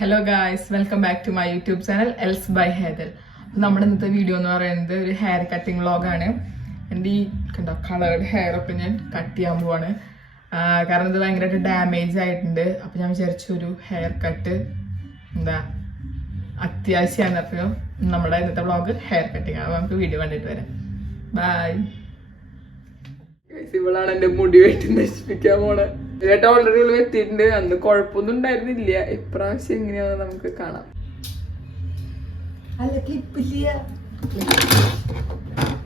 Hello guys, welcome back to my YouTube channel എൽസ് ബൈ ഹേദൽ. നമ്മുടെ ഇന്നത്തെ വീഡിയോ എന്ന് പറയുന്നത് ഒരു ഹെയർ കട്ടിങ് വ്ളോഗാണ്. എൻ്റെ ഈ കണ്ടോ കളേർഡ് ഹെയർ ഒക്കെ ഞാൻ കട്ട് ചെയ്യാൻ പോവാണ്. കാരണം ഇത് ഭയങ്കരമായിട്ട് ഡാമേജ് ആയിട്ടുണ്ട്. അപ്പം ഞാൻ വിചാരിച്ചു ഒരു ഹെയർ കട്ട് അത്യാവശ്യമാണ്. അപ്പോൾ നമ്മുടെ ഇന്നത്തെ വ്ളോഗ് ഹെയർ കട്ടിങ് ആണ്. നമുക്ക് വീഡിയോ കണ്ടിട്ട് വരാം. ബൈ. ഇവളാണ് എൻ്റെ മുടി വെട്ടി നശിപ്പിക്കാൻ പോണേ. ചേട്ടാ ഓൾറെഡി ഉള്ള വെട്ടിയിട്ടുണ്ട്. അന്ന് കുഴപ്പമൊന്നും ഉണ്ടായിരുന്നില്ല. ഇപ്രാവശ്യം എങ്ങനെയാണെന്ന് നമുക്ക് കാണാം.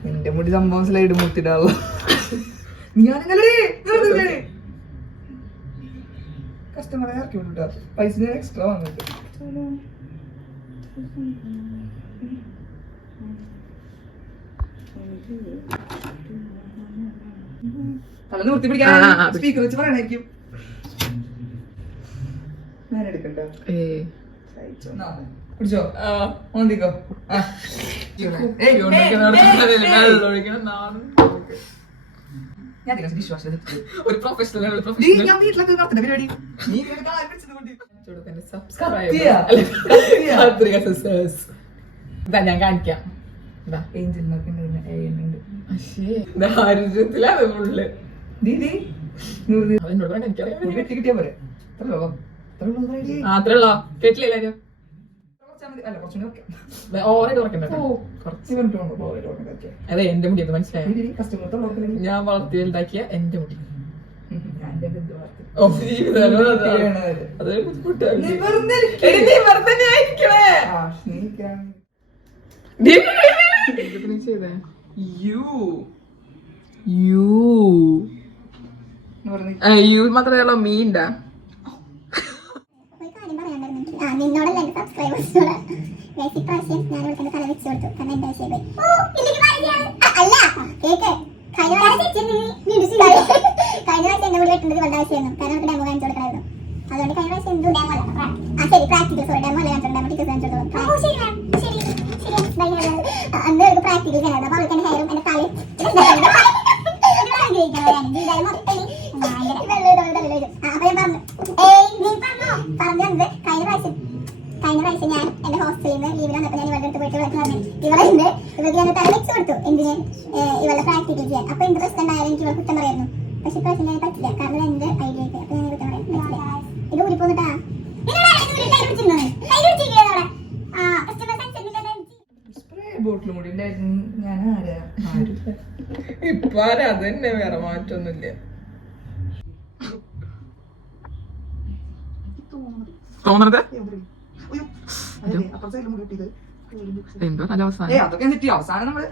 എന്റെ മുടി സംഭവം സ്ലൈഡ് മുത്തിടാളോ. കസ്റ്റമറെ ഇറക്കി വിട്ടാ പൈസ എക്സ്ട്രാ വന്നിട്ട് തല നിർത്തി പിടിക്കാൻ സ്പീക്കർ വെച്ച് പറയണായിരിക്കും. ഞാൻ എടുക്കണ്ടോ? പിടിച്ചോ, ഓന്തിക്കോ. ഞാൻ വിശ്വാസം ഒരു പ്രൊഫഷണൽ ഞാൻ വീട്ടിലൊക്കെ നടത്തുന്ന പരിപാടി. നീ ഞാൻ കാണിക്കാം. ഏഞ്ചലിനൊക്കെ ദാരിദ്ര്യത്തിലാണ് ഫുള്ള്. അതിനോട് വേണ്ട എനിക്കറിയാം. കിട്ടിയാ പോരെ. അത്രയുള്ളോ? കേട്ടില്ല അതെ എന്റെ മുടി മനസ്സിലായി. ഞാൻ വളർത്തി വലുതാക്കിയ എന്റെ മുടി. മാത്രമേ മീൻണ്ടാ നിന്നോടല്ല എന്റെ സബ്സ്ക്രൈബേഴ്സിനോട്. ഇപ്രാവശ്യം ഞാൻ ഇവിടെ തല വെച്ച് കൊടുത്തു. കാരണം എന്റെ ആശയം പോയി. അല്ല കേക്ക് കഴിഞ്ഞ പ്രാവശ്യം എന്റെ മുടി വെട്ടുന്നത് ഇവളുടെ ആവശ്യമായിരുന്നു. കാരണം അവർക്ക് ഡെമോ കാണിച്ചു കൊടുക്കണമായിരുന്നു. അതുകൊണ്ട് കഴിഞ്ഞ പ്രാവശ്യം എന്തും ഡെമോ അല്ല. ശരി, പ്രാക്ടിക്കൽ. സോറി, ഡെമോ അല്ല കാണിച്ചു. ഡെമോ ടീച്ചേഴ്സ് കാണിച്ചു അന്ന് അവർക്ക് പ്രാക്ടിക്കൽ ചെയ്യാനായിരുന്നു. അപ്പൊ അവൾക്ക് എന്റെ ഹെയറും എന്റെ തലയും അപ്പൊ ഞാൻ പറഞ്ഞത് കഴിഞ്ഞ പ്രാവശ്യം ഞാൻ എന്റെ ഹോസ്റ്റലിൽ നിന്ന് ലീവിൽ വന്നപ്പോൾ ഞാൻ ഇവളുടെ അടുത്ത് പോയിട്ട് പറഞ്ഞു ഇവളുണ്ട് ഇവർക്ക് ഞാൻ തല വെച്ച് കൊടുത്തു. എന്തിന്? ഇവളുടെ പ്രാക്ടിക്കൽ ചെയ്യാൻ. അപ്പൊ എന്ത് പ്രശ്നം ഉണ്ടായാലും എനിക്ക് ഇവൾ കുറ്റം പറയായിരുന്നു. പക്ഷെ ഇപ്രാവശ്യം ഞാൻ പറ്റില്ല. കാരണം എന്റെ ഐഡിയ ആയിട്ട്. അപ്പൊ ഞാൻ കുറ്റം പറയാം. ഇത് ഊരി പോന്നിട്ടാ ബോട്ടിൽ മുടി ഞാൻ ആരാ ഇപ്പൊ ആരാ? അത് തന്നെ, വേറെ മാറ്റൊന്നുമില്ല. തോന്നണത് എന്തോ നല്ല അവസാനം. അതൊക്കെ തെറ്റി. അവസാനം നമ്മള്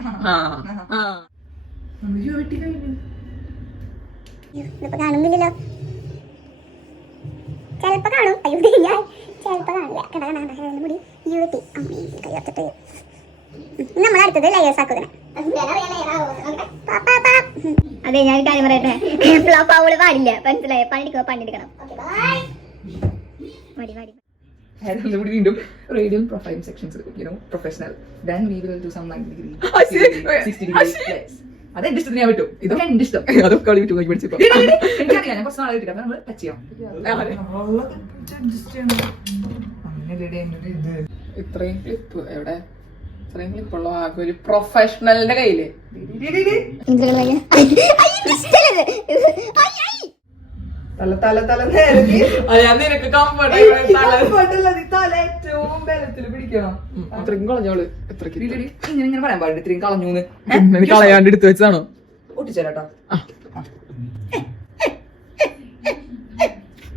ഇപ്പൊ കാണുന്നില്ലല്ലോ. ചെലപ്പോ കാണും. ചെലപ്പോ കാണില്ല. മുടി യൂട്ടി കയ്യോത്തിട്ട് നമ്മളടുത്തത് ലെയേഴ്സ് ആക്കുന്നേ. അതെ, ഞാൻ കാര്യം പറയട്ടെ. അവള് പാടില്ല, മനസ്സിലായ? പണിയെടുക്കണം. വീണ്ടും radial profile sections, professional. Then we will do some 90 degree, 60 degree. അതെന്റെ ഇഷ്ടത്തിന് ഞാൻ വിട്ടു. ഇതൊക്കെ എന്റെ ഇഷ്ടം. അതൊക്കെ പഠിച്ചപ്പോ എനിക്കറിയാം. ഞാൻ കുറച്ച് നാളെ കിട്ടില്ല. നമ്മൾ ടച്ച് ചെയ്യാം. ഇത്രയും ക്ലിപ്പ് എവിടെ? ഇത്രയും ക്ലിപ്പുള്ള ആകെ ഒരു പ്രൊഫഷണലിന്റെ കയ്യില്. നിനക്ക് കംഫർട്ട് ഏറ്റവും ബലത്തിൽ പിടിക്കണം. അത്രയും കളഞ്ഞോള്. ഇങ്ങനെ പറയാൻ പാടില്ല. ഇത്രയും കളഞ്ഞു കളയാണ്ട് എടുത്തു വെച്ചാണോ? ഒട്ടിച്ചേരാട്ടോ.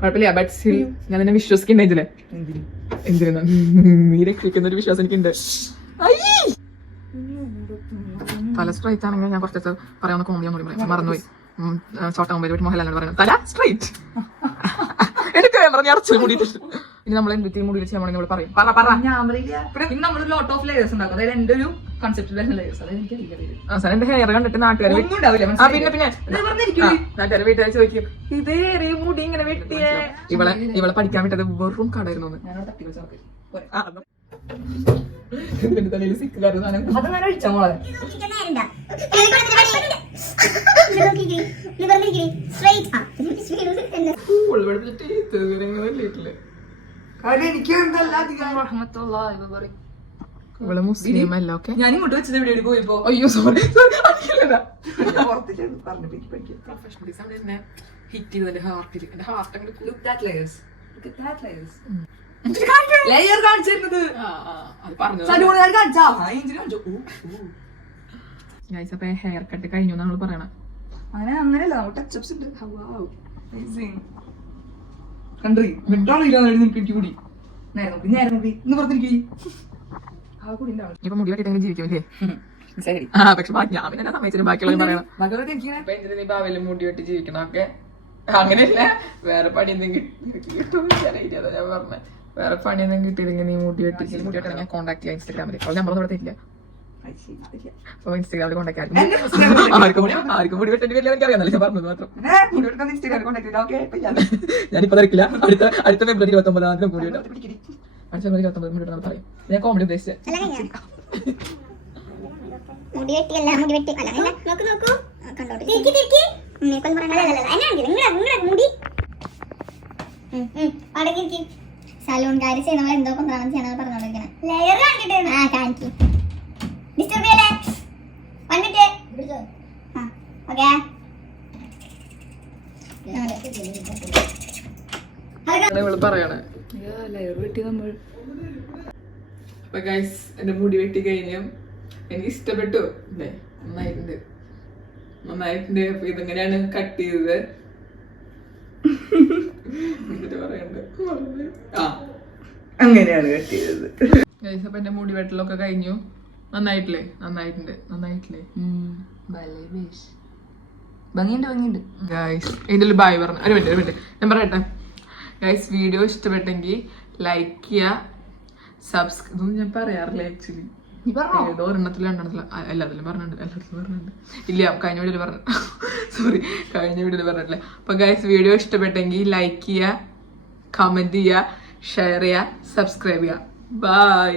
കുഴപ്പമില്ല. ബട്ട് സ്റ്റിൽ ഞാൻ നിന്നെ വിശ്വസിക്കണ്ടേ? എന്തിനാ നീ രക്ഷിക്കുന്ന ഒരു വിശ്വാസം എനിക്കുണ്ട്. തല സ്ട്രൈറ്റ് ആണെങ്കിൽ ഞാൻ കുറച്ച് പറയാവുന്ന കോമഡി ഒന്നും പറയാം. മറന്നുപോയി. ചോട്ടാകുമ്പോൾ മോഹൻലാലിനോട് പറയുന്നത് തല സ്ട്രൈറ്റ്. എനിക്ക് വേണ്ട അറച്ചു കൂടിയിട്ട്. ഇനി നമ്മൾ എന്ത് മുടി വെച്ച് നമ്മൾ പറയും. നമ്മൾ ലോട്ട് ഓഫ് ലെയേഴ്സ് ഉണ്ടാക്കും. അതായത് എന്റെ ഒരു കൺസെപ്റ്റ് ലെയേഴ്സ്. അവസാനം എന്റെ ഹെയർ കണ്ടിട്ട് നാട്ടുകാർ നാട്ടുകാർ വീട്ടുകാർ ചോദിക്കും ഇതേറെ മുടി ഇങ്ങനെ വെട്ടിയേ. ഇവളെ പഠിക്കാൻ വിട്ടത് വെറും കടായിരുന്നു. തലയിൽ സിക്കുകാരുന്ന കാരണം എനിക്ക് എന്തല്ല അധികം റഹ്മത്തുള്ളാഹി വബറകാതുഹു. ഇവള് മുസ്ലിം അല്ല. ഓക്കെ, ഞാൻ ഇങ്ങോട്ട് വെച്ചത് ഇവിടെ പോയപ്പോ അയ്യോ സോറി പുറത്തേക്ക് പറഞ്ഞിട്ട് പഠിക്കാം. പ്രൊഫഷണലിസം എന്നെ ഹിറ്റ് ചെയ്തു എന്റെ ഹാർട്ടിൽ. എന്റെ ഹാർട്ട് അങ്ങനെ Look that layers. Look at that layers. Layer കാണിച്ചിരുന്നത് അത് പറഞ്ഞു. സലൂണുകാർ കാണിച്ചാ എഞ്ചിന് കാണിച്ചു. ഗൈസ്, അപ്പൊ ഹെയർ കട്ട് കഴിഞ്ഞു നമ്മൾ പറയണം. അങ്ങനെയല്ല, ടച്ചപ്സ് ഉണ്ട്. കണ്ടറി വിട്ടാണില്ല നിനക്ക് കൂടി നേരെ നോക്കി ഇന്ന് പുറത്തിരിക്കും. ആ കൂടി ഇപ്പൊ മുടി വെട്ടിട്ടെങ്കിലും ജീവിക്കുമല്ലേ? ശരി. പക്ഷെ ഞാൻ പിന്നെ സമയത്തിന് ബാക്കിയുള്ളത് പറയണം. മകളോട് എനിക്ക് അപ്പൊ എന്തിനാ നീ ഭാവിയിൽ മുടി വെട്ടി ജീവിക്കണം? ഒക്കെ അങ്ങനെയല്ല, വേറെ പണി എന്തെങ്കിലും ഞാൻ പറഞ്ഞ വേറെ പണി എന്തെങ്കിലും കിട്ടിയില്ലെങ്കിൽ നീ മുടി വെട്ടി ഞാൻ കോൺടാക്ട് ചെയ്യാം ഇൻസ്റ്റാഗ്രാമിൽ. അവൾ നമ്പർ കൊടുത്തിട്ടില്ല. അപ്പൊ ഇൻസ്റ്റാഗ്രാമിൽ കോൺടാക്ട് ആർക്കും മുടി വെട്ടേണ്ടി വരില്ല. എനിക്ക് അറിയാമല്ലോ, ഞാൻ പറഞ്ഞത് മാത്രം. ഞാനിപ്പോ തിരക്കില്ല. അടുത്ത ഫെബ്രുവരി 29 മുടി വെട്ടാം. അടുത്ത ഫെബ്രുവരി 29 മുടി വെട്ടാൻ പറയും. ഞാൻ കോമഡി ഉദ്ദേശിച്ചത്. മുടി വെട്ടിയല്ല, മുടി വെട്ടി അല്ല. നോക്ക് നോക്കൂ, കണ്ടോട്ടെ. തിരിക്കി തിരിക്കി ഉമ്മേക്കൊന്നും പറയണ്ട. മുടി അടങ്ങിരിക്കും. സലൂൺകാര് ചെയ്യണ എന്തോ കൊണ്ടാണ് ചെയ്യണമെന്ന് പറഞ്ഞോണ്ടിരിക്കണേ. ലെയർ കാണിക്കട്ടെ. ആ കാണിക്കും. ഡിസ്റ്റർബ് ചെയ്യല്ലേ? വന്നിട്ട് ഓക്കെ. ഇവള് പറയണേ. ലെയർ വെട്ടി നമ്മൾ. അപ്പൊ ഗൈസ്, എന്റെ മുടി വെട്ടി കഴിഞ്ഞു. എനിക്ക് ഇഷ്ടപ്പെട്ടു. അല്ലേ, നന്നായിട്ടുണ്ട്. അപ്പൊ ഇതെങ്ങനെയാണ് കട്ട് ചെയ്തത് എന്നിട്ട് പറയണ്ട്. അങ്ങനെയാണ് കട്ട് ചെയ്തത്. ഗൈസ്, അപ്പൊ എന്റെ മുടി വെട്ടലൊക്കെ കഴിഞ്ഞു. നന്നായിട്ടില്ലേ? ഭംഗിയുണ്ട്. ഗൈസ്, ഇതിൽ ബായ് പറഞ്ഞു. ഒരു മിനിറ്റ് ഞാൻ പറയട്ടെ. ഗൈസ്, വീഡിയോ ഇഷ്ടപ്പെട്ടെങ്കിൽ ലൈക്ക് ചെയ്യുക, സബ്സ്ക്രൈബ്. ഇതൊന്നും ഞാൻ പറയാറില്ല ആക്ച്വലി. ഏതോ ഒരെണ്ണത്തിലും എല്ലാത്തിലും പറഞ്ഞിട്ടുണ്ട്. ഇല്ല, കഴിഞ്ഞ വീഡിയോയിൽ പറഞ്ഞു. സോറി, കഴിഞ്ഞ വീഡിയോയിൽ പറഞ്ഞിട്ടില്ല. അപ്പൊ ഗൈസ്, വീഡിയോ ഇഷ്ടപ്പെട്ടെങ്കിൽ ലൈക്ക് ചെയ്യുക, കമന്റ് ചെയ്യുക, ഷെയർ ചെയ്യുക, സബ്സ്ക്രൈബ് ചെയ്യുക. ബൈ.